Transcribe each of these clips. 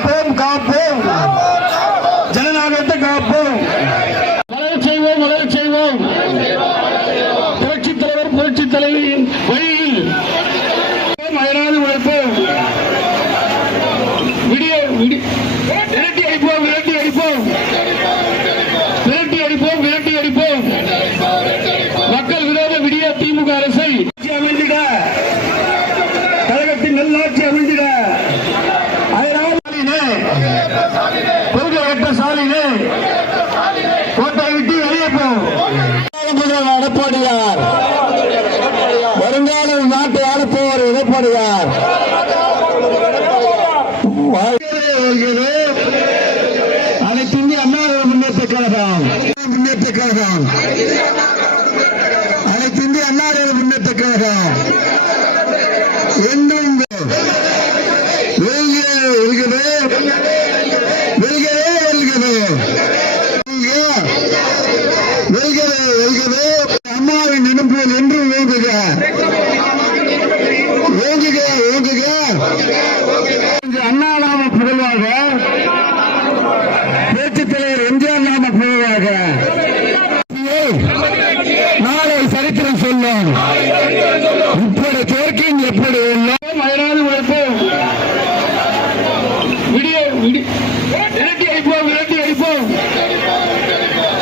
காப்போம் காப்போம். ஜனநாயகத்தை காப்போம். வளர செய்வோம் வளர செய்வோம். புரட்சித் தலைவர் புரட்சி தலைவியின் வழியில் அயராது உழைப்போம் விடிய விடி விரட்டி அடிப்போம் விரட்டி அடிப்போம் விரட்டி அடிப்போம் விரட்டி அடிப்போம் மக்கள் விரோத விடிய திமுக அரசை ஆட்சி அமைந்திட கழகத்தின் நல்லாட்சி அமைந்திட அயராமலினே கொள்கை ஏற்ற சாலினே கோட்டை விட்டு வெளியே போ. முதல்வர் எடப்பாடியார். வருங்கால நாட்டை ஆளப்போவர் எடப்பாடியார். அனைத்து இந்திய அண்ணா முன்னேற்ற கழகம் முன்னேற்ற கழகம். அனைத்து இந்திய அண்ணா முன்னேற்ற கழகம். நாளை சரித்திரம் சொல்லும். இப்படி கேட்கும் எப்படி உள்ளோம் உழைப்போம் விடிய விரட்டி அடிப்போம் விரட்டி அடிப்போம்.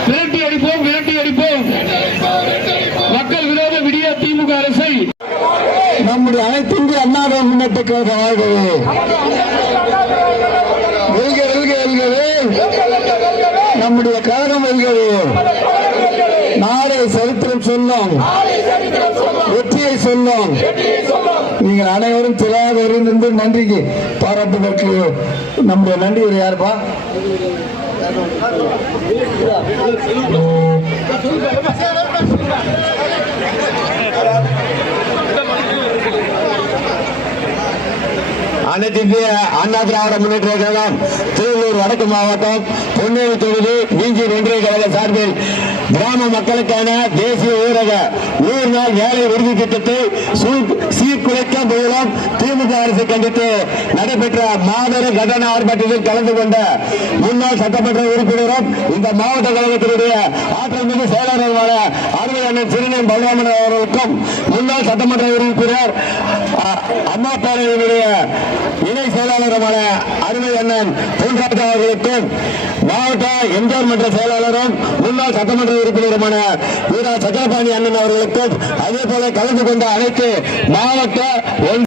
விரட்டி அடிப்போம் விரட்டி அடிப்போம். மக்கள் விரோத விடிய திமுக அரசை. நம்முடைய அனைத்து இந்திய அண்ணாவிர முன்னேற்றக்காக கழக வாழ்கவே நம்முடைய சரித்திரம் சொல்லும் வெற்றியை சொல்லும் நீங்கள் அனைவரும் திராக இருந்து நன்றிக்கு பாராட்டுவதற்கு நம்முடைய நன்றி ஒரு யாருப்பா அனைத்து இந்திய அண்ணா திராவிட முன்னேற்ற கழகம் திருவள்ளூர் வடக்கு மாவட்டம் பொன்னேரி தொகுதி பிஜி ஒன்றிய கழக சார்பில் கிராம மக்களுக்கான தேசிய ஊரக நூறு நாள் வேலை உறுதி திட்டத்தை சூ- சீர்குலைக்க முயலும் தமிழக அரசை கண்டித்து நடைபெற்ற மாபெரும் கண்டன ஆர்ப்பாட்டத்தில் கலந்து கொண்ட முன்னாள் சட்டமன்ற உறுப்பினரும் இந்த மாவட்ட கழகத்தினுடைய ஆற்றல் மிகு செயலாளருமான அருமை அண்ணன் சிறுநேம் பலராமன் அவர்களுக்கும் முன்னாள் சட்டமன்ற உறுப்பினர் அம்மா பேரவையினுடைய இணை செயலாளருமான அருமை அண்ணன் பொன்ராஜா அவர்களுக்கும் மாவட்ட எம்ஜிஆர் மன்ற செயலாளரும் முன்னாள் சட்டமன்ற உறுப்பினருமான வீரா சக்கரபாணி அண்ணன் அவர்களுக்கும் அதே போல கலந்து கொண்ட அனைத்து மாவட்ட ஒன்-